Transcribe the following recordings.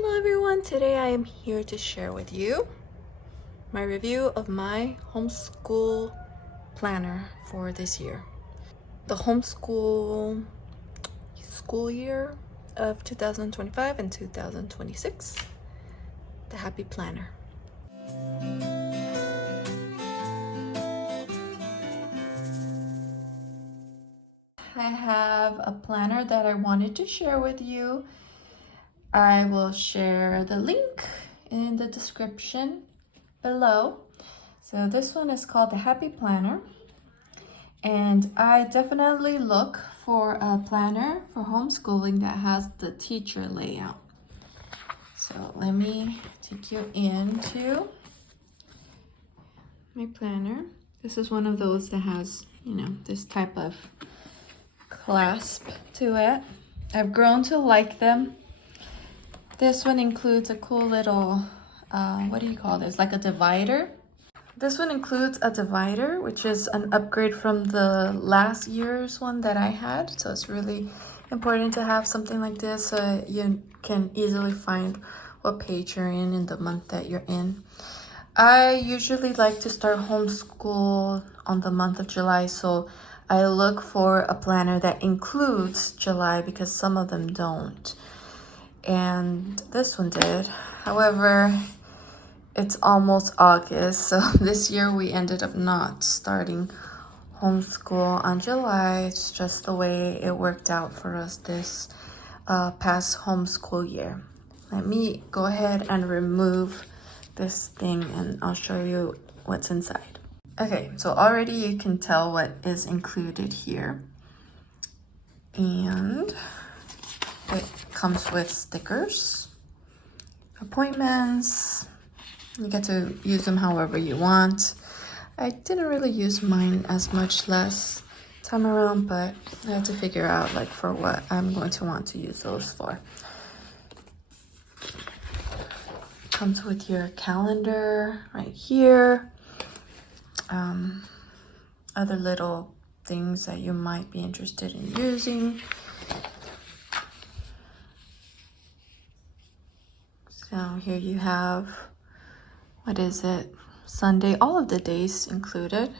Hello everyone, today I am here to share with you my review of my homeschool planner for this year. The homeschool school year of 2025 and 2026. The Happy Planner. I have a planner that I wanted to share with you. I will share the link in the description below. So this one is called the Happy Planner, and I definitely look for a planner for homeschooling that has the teacher layout. So let me take you into my planner. This is one of those that has, this type of clasp to it. I've grown to like them. This one includes a cool little, what do you call this? Like a divider. This one includes a divider, which is an upgrade from the last year's one that I had. So it's really important to have something like this so you can easily find what page you're in the month that you're in. I usually like to start homeschool on the month of July, so I look for a planner that includes July because some of them don't. And this one did. However, it's almost August, so this year we ended up not starting homeschool on July. It's just the way it worked out for us this past homeschool year. Let me go ahead and remove this thing and I'll show you what's inside. Okay, so already you can tell what is included here. And it comes with stickers, appointments. You get to use them however you want. I didn't really use mine as much last time around, but I had to figure out like for what I'm going to want to use those for. Comes with your calendar right here. Other little things that you might be interested in using. So here you have, what is it? Sunday, all of the days included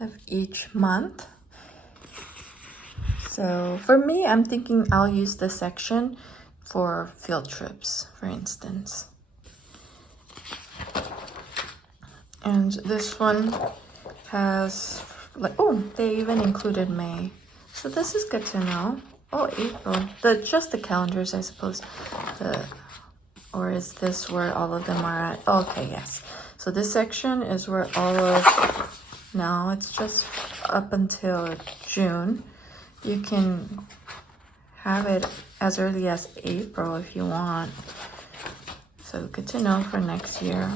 of each month. So for me, I'm thinking I'll use this section for field trips, for instance. And this one has, like, oh, they even included May. So this is good to know. Oh, April. Just the calendars, I suppose. Or is this where all of them are at? Oh, okay, yes. So this section is where all of, no, it's just up until June. You can have it as early as April if you want. So good to know for next year.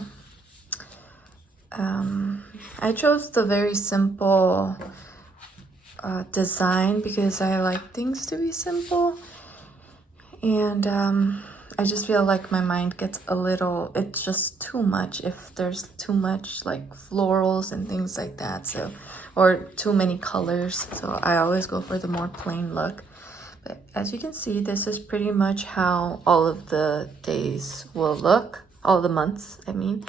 I chose the very simple design because I like things to be simple. And I just feel like my mind gets it's just too much if there's too much like florals and things like that, so, or too many colors. So I always go for the more plain look. But as you can see, this is pretty much how all of the days will look, all the months, I mean.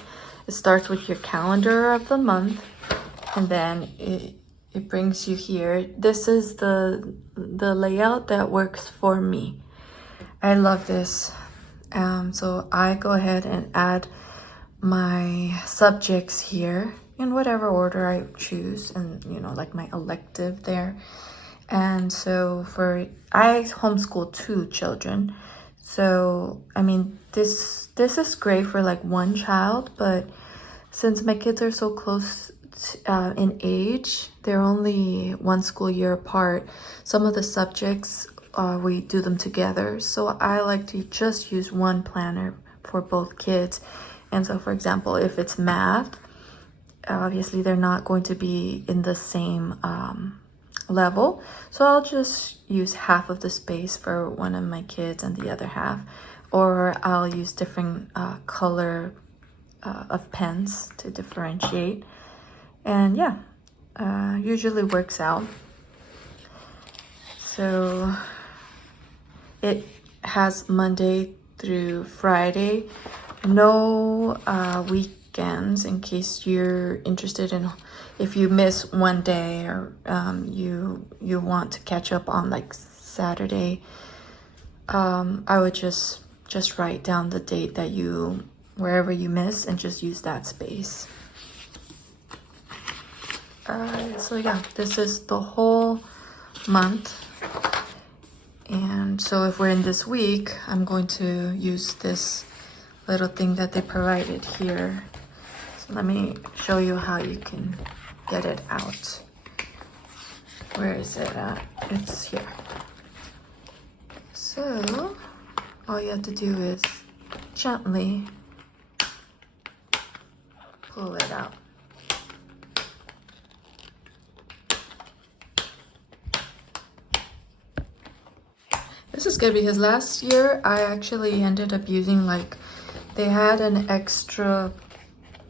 It starts with your calendar of the month, and then it brings you here. This is the layout that works for me. I love this. So I go ahead and add my subjects here in whatever order I choose, and like my elective there. And so I homeschool 2 children. So I mean this is great for like one child, but since my kids are so close in age, they're only 1 school year apart. Some of the subjects we do them together, so I like to just use one planner for both kids. And so for example, if it's math, obviously they're not going to be in the same level, so I'll just use half of the space for one of my kids and the other half, or I'll use different color of pens to differentiate. And yeah, usually works out. So it has Monday through Friday. No weekends, in case you're interested in, if you miss one day or you want to catch up on like Saturday. I would just write down the date that you, wherever you miss, and just use that space. So yeah, this is the whole month. And so if we're in this week, I'm going to use this little thing that they provided here. So let me show you how you can get it out. Where is it at? It's here. So all you have to do is gently pull it out. This is good because last year I actually ended up using, like, they had an extra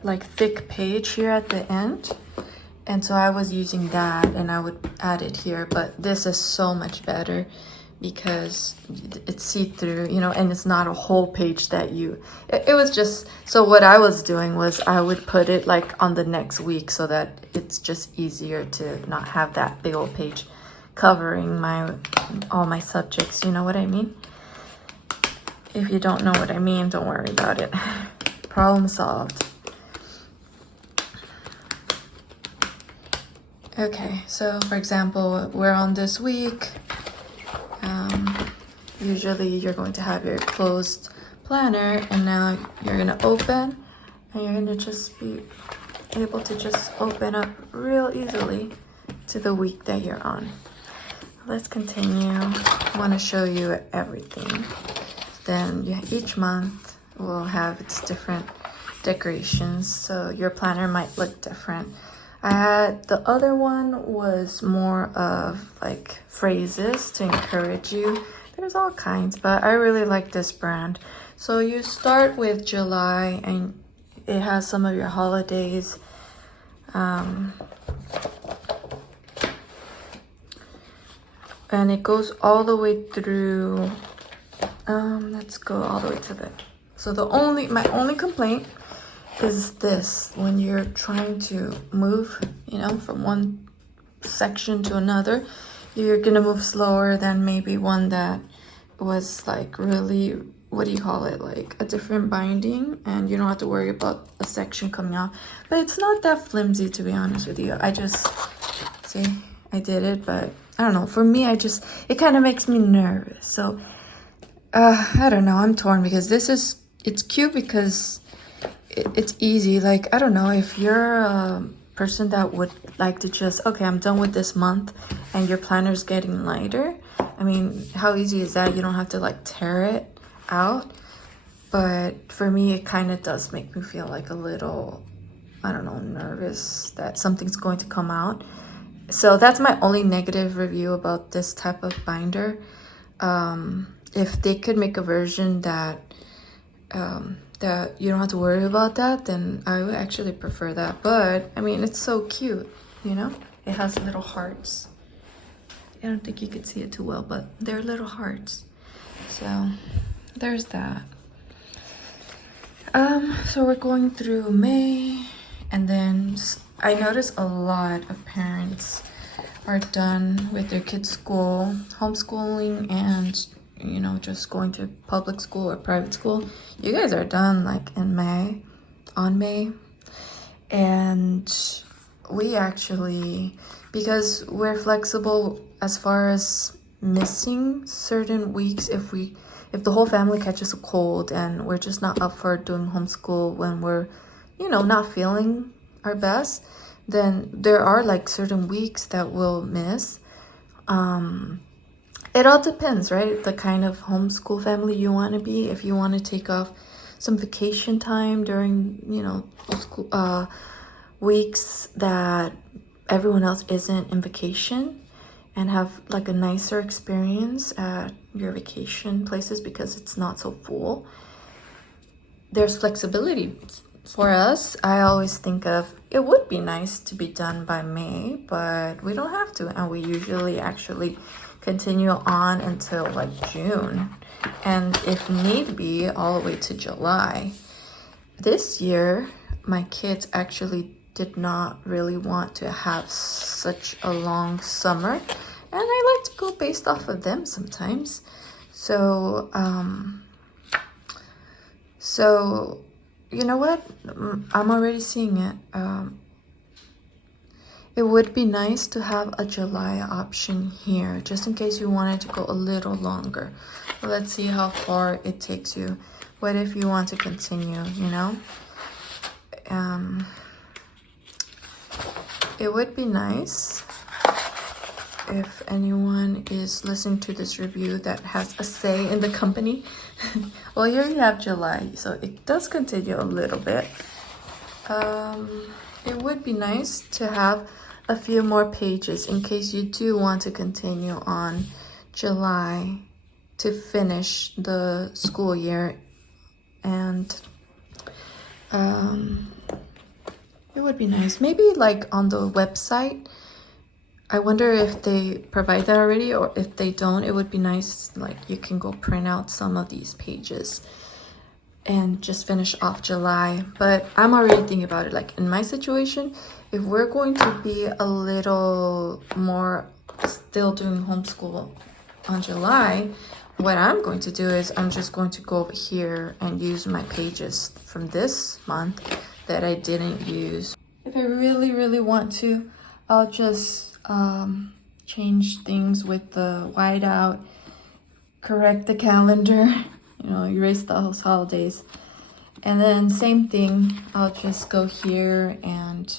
like thick page here at the end, and so I was using that and I would add it here. But this is so much better because it's see-through, you know, and it's not a whole page that it was just, so what I was doing was I would put it like on the next week so that it's just easier to not have that big old page covering all my subjects, you know what I mean? If you don't know what I mean, don't worry about it. Problem solved. Okay, so for example, we're on this week. Usually you're going to have your closed planner, and now you're gonna open, and you're gonna just be able to just open up real easily to the week that you're on. Let's continue. I want to show you everything. Then each month will have its different decorations, so your planner might look different. The other one was more of like phrases to encourage you. There's all kinds, but I really like this brand. So you start with July, and it has some of your holidays. And it goes all the way through. Let's go all the way to the. So my only complaint is this: when you're trying to move, you know, from one section to another, you're gonna move slower than maybe one that was like really, what do you call it, like a different binding, and you don't have to worry about a section coming out. But it's not that flimsy, to be honest with you. I just, see, I did it, but I don't know, for me, it kind of makes me nervous. So I don't know, I'm torn, because it's cute because it's easy. Like, I don't know, if you're a person that would like to just, okay, I'm done with this month, and your planner's getting lighter, I mean, how easy is that? You don't have to like tear it out. But for me, it kind of does make me feel like a little, I don't know, nervous that something's going to come out. So that's my only negative review about this type of binder. If they could make a version that you don't have to worry about that, then I would actually prefer that. But I mean, it's so cute, you know? It has little hearts. I don't think you could see it too well, but they're little hearts. So there's that. So we're going through May, and then I notice a lot of parents are done with their kids' school, homeschooling, and, you know, just going to public school or private school. You guys are done like in May, and we actually, because we're flexible as far as missing certain weeks, if the whole family catches a cold and we're just not up for doing homeschool when we're, you know, not feeling our best, then there are like certain weeks that we'll miss. It all depends, right? The kind of homeschool family you want to be. If you want to take off some vacation time during, you know, school, weeks that everyone else isn't in vacation, and have like a nicer experience at your vacation places because it's not so full, there's flexibility for us, I always think of it would be nice to be done by May, but we don't have to, and we usually actually continue on until like June, and if need be, all the way to July. This year, my kids actually did not really want to have such a long summer, and I like to go based off of them sometimes. So you know what? I'm already seeing it. It would be nice to have a July option here, just in case you wanted to go a little longer. But let's see how far it takes you. What if you want to continue, you know? It would be nice if anyone is listening to this review that has a say in the company. Well, you already have July, so it does continue a little bit. It would be nice to have a few more pages in case you do want to continue on July to finish the school year. And it would be nice. Maybe like on the website. I wonder if they provide that already, or if they don't, it would be nice, like you can go print out some of these pages and just finish off July. But I'm already thinking about it, like in my situation, if we're going to be a little more still doing homeschool on July, what I'm going to do is I'm just going to go over here and use my pages from this month that I didn't use. If I really, really want to, I'll just change things with the whiteout, correct the calendar, you know, erase those holidays. And then same thing, I'll just go here and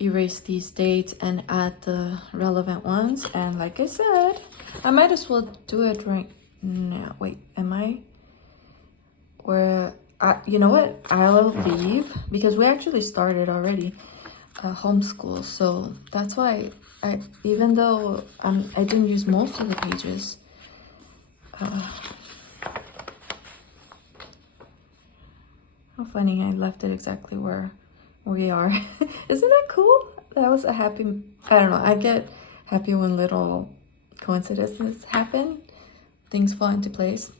erase these dates and add the relevant ones. And like I said, I might as well do it right now. Wait, am I? You know what? I'll leave because we actually started already homeschool. So that's why even though I didn't use most of the pages, how funny, I left it exactly where we are. Isn't that cool? That was a happy, I don't know, I get happy when little coincidences happen, things fall into place.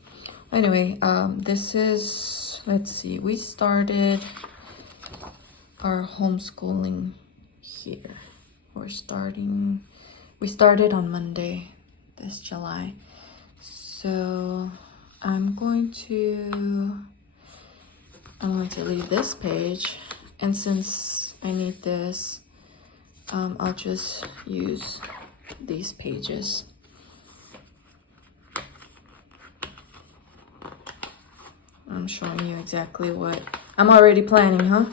Anyway, this is, let's see, we started our homeschooling here. We started on Monday this July. So I'm going to leave this page, and since I need this, I'll just use these pages. I'm showing you exactly what I'm already planning, huh?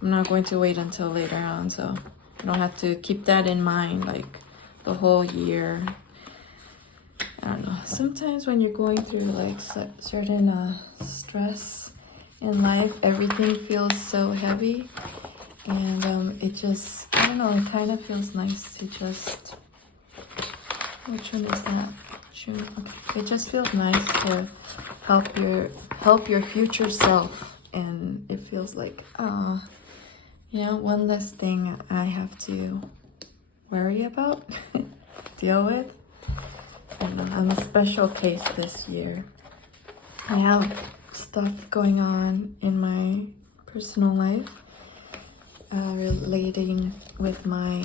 I'm not going to wait until later on, so I don't have to keep that in mind like the whole year. I don't know. Sometimes when you're going through like certain stress in life, everything feels so heavy, and it just, I don't know, it kind of feels nice to just, which one is that? June. Okay. It just feels nice to help your future self, and it feels like, you know, one less thing I have to worry about, deal with. I'm a special case this year. I have stuff going on in my personal life relating with my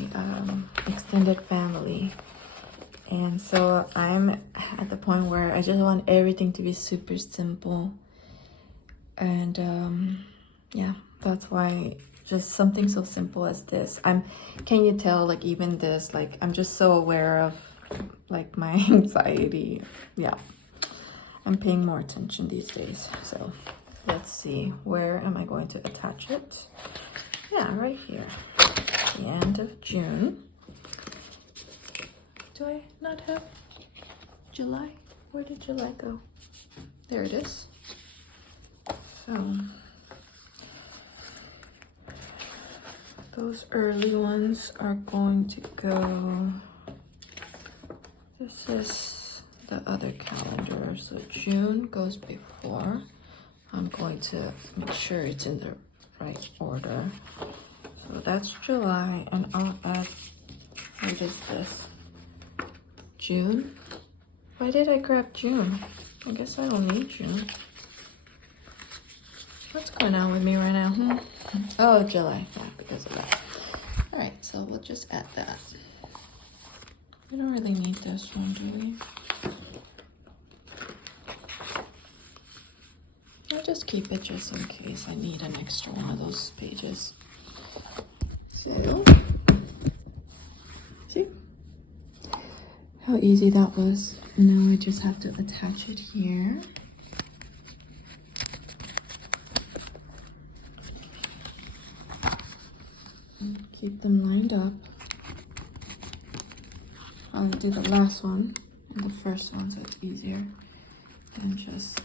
extended family. And so I'm at the point where I just want everything to be super simple. And yeah, that's why just something so simple as this. Can you tell, like even this, like I'm just so aware of like my anxiety. Yeah, I'm paying more attention these days. So let's see, where am I going to attach it? Yeah, right here, the end of June. Do I not have July? Where did July go? There it is. So those early ones are going to go. This is the other calendar, so June goes before. I'm going to make sure it's in the right order. So that's July, and I'll add, what is this? June? Why did I grab June? I guess I don't need June. What's going on with me right now? Oh, July, yeah, because of that. All right, so we'll just add that. We don't really need this one, do we? I'll just keep it just in case I need an extra one of those pages. So, see how easy that was? Now I just have to attach it here. And keep them lined up. I'll do the last one and the first one so it's easier. And just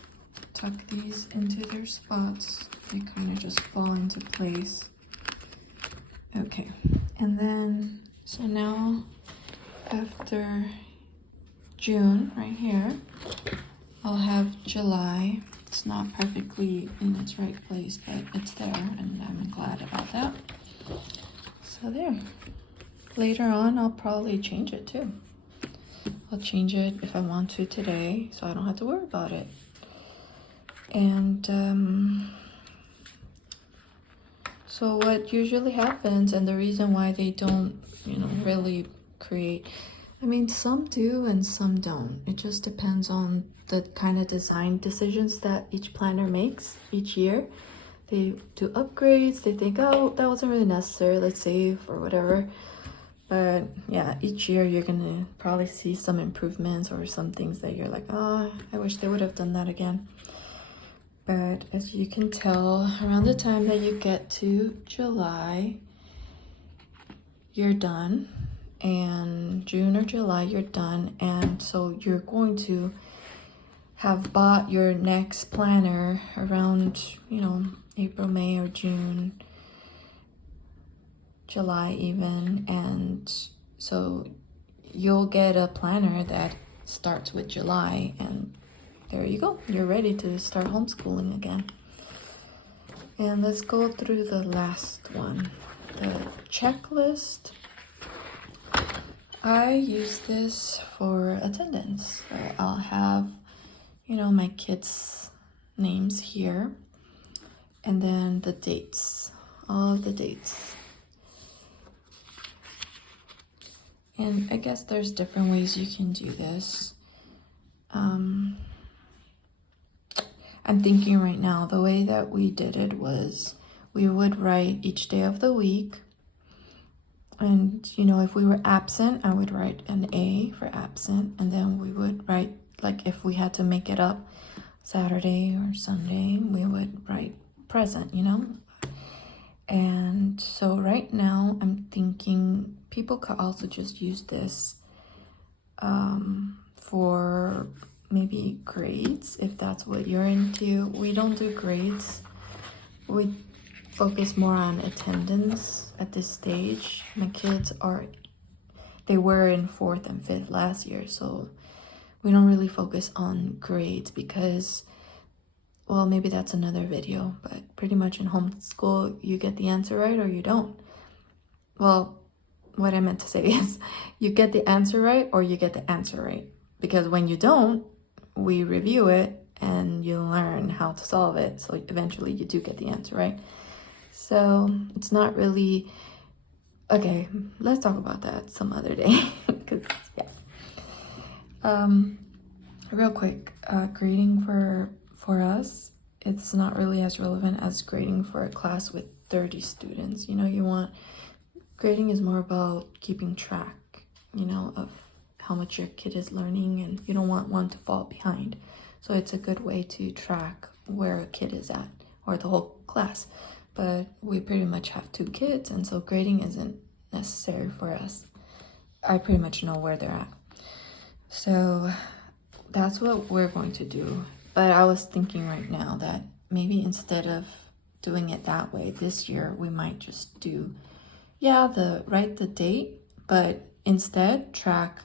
tuck these into their spots. They kind of just fall into place. Okay, and then, so now after June, right here, I'll have July. It's not perfectly in its right place, but it's there, and I'm glad about that. So there. Later on, I'll probably change it too. I'll change it if I want to today, so I don't have to worry about it. And so what usually happens, and the reason why they don't, really create, I mean, some do and some don't. It just depends on the kind of design decisions that each planner makes each year. They do upgrades, they think, oh, that wasn't really necessary, let's save or whatever. But yeah, each year you're gonna probably see some improvements or some things that you're like, oh, I wish they would have done that again. But as you can tell, around the time that you get to July, you're done. And June or July, you're done. And so you're going to have bought your next planner around, April, May, or June, July even. And so you'll get a planner that starts with July, and there you go. You're ready to start homeschooling again. And let's go through the last one, the checklist. I use this for attendance. So I'll have, my kids' names here, and then the dates, all of the dates. And I guess there's different ways you can do this. I'm thinking right now, the way that we did it was we would write each day of the week. And, if we were absent, I would write an A for absent. And then we would write, like if we had to make it up Saturday or Sunday, we would write present, And so right now I'm thinking people could also just use this for maybe grades, if that's what you're into. We don't do grades. We focus more on attendance at this stage. My kids they were in 4th and 5th last year, so we don't really focus on grades because, well, maybe that's another video, but pretty much in homeschool, you get the answer right or you don't. Well, what I meant to say is you get the answer right or you get the answer right. Because when you don't, we review it and you learn how to solve it. So eventually you do get the answer right. So it's not really, okay, let's talk about that some other day. Because, yeah. Real quick, grading for us, it's not really as relevant as grading for a class with 30 students. Grading is more about keeping track, of how much your kid is learning, and you don't want one to fall behind. So it's a good way to track where a kid is at, or the whole class. But we pretty much have 2 kids, and so grading isn't necessary for us. I pretty much know where they're at. So that's what we're going to do. But I was thinking right now that maybe instead of doing it that way this year, we might just do, write the date, but instead track,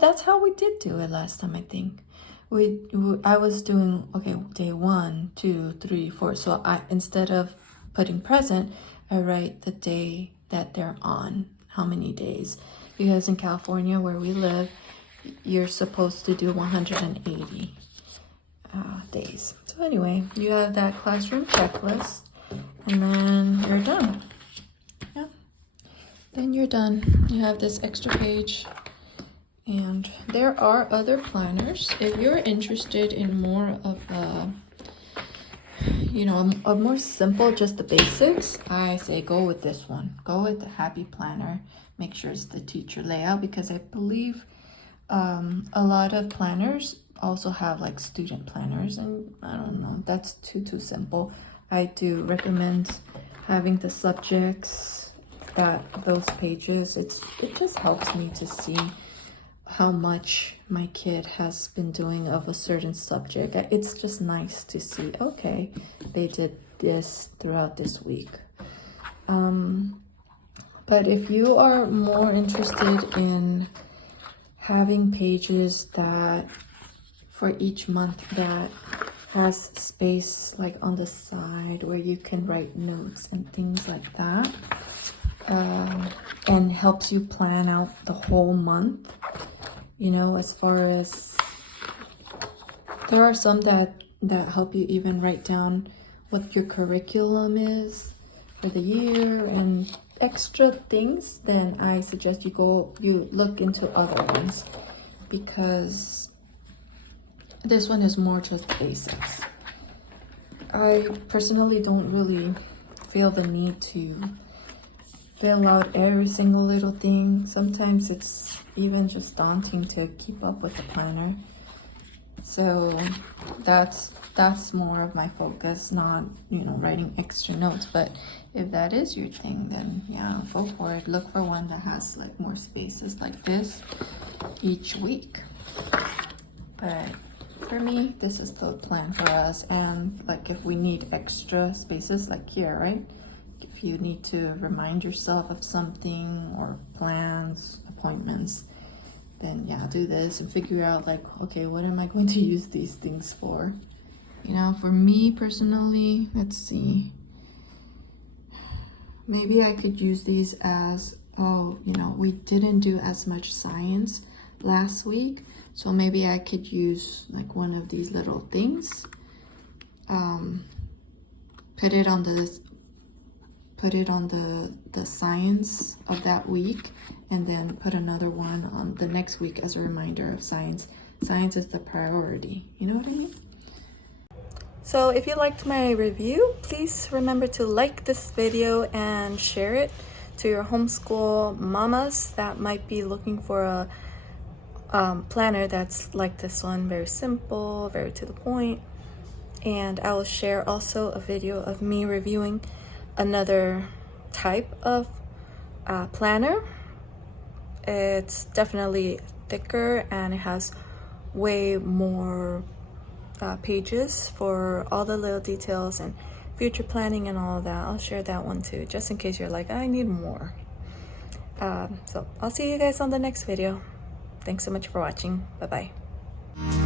that's how we did do it last time, I think. I was doing, okay, day 1, 2, 3, 4. So I, instead of putting present, I write the day that they're on, how many days. Because in California where we live, you're supposed to do 180 days. So anyway, you have that classroom checklist, and then you're done. Yeah, then you're done. You have this extra page. And there are other planners. If you're interested in more of a, you know, a more simple, just the basics, I say go with this one. Go with the Happy Planner. Make sure it's the teacher layout, because I believe a lot of planners also have like student planners, and I don't know, that's too simple. I do recommend having the subjects, those pages. It just helps me to see how much my kid has been doing of a certain subject. It's just nice to see, okay, they did this throughout this week. But if you are more interested in having pages that for each month that has space like on the side where you can write notes and things like that, and helps you plan out the whole month, you know, as far as there are some that help you even write down what your curriculum is for the year and extra things, then I suggest you look into other ones, because this one is more just basics. I personally don't really feel the need to fill out every single little thing. Sometimes it's even just daunting to keep up with the planner. So that's more of my focus, not, you know, writing extra notes. But if that is your thing, then yeah, go for it. Look for one that has like more spaces like this each week. But for me, this is the plan for us. And like if we need extra spaces like here, right? If you need to remind yourself of something or plans, appointments, then yeah, do this and figure out like, okay, what am I going to use these things for? You know, for me personally, let's see. Maybe I could use these as, oh, you know, we didn't do as much science last week, so maybe I could use like one of these little things, put it on the science of that week, and then put another one on the next week as a reminder of science. Science is the priority, you know what I mean? So if you liked my review, please remember to like this video and share it to your homeschool mamas that might be looking for a planner that's like this one, very simple, very to the point. And I will share also a video of me reviewing another type of planner. It's definitely thicker and it has way more pages for all the little details and future planning and all of that. I'll share that one too, just in case you're like, I need more. So I'll see you guys on the next video. Thanks so much for watching. Bye bye.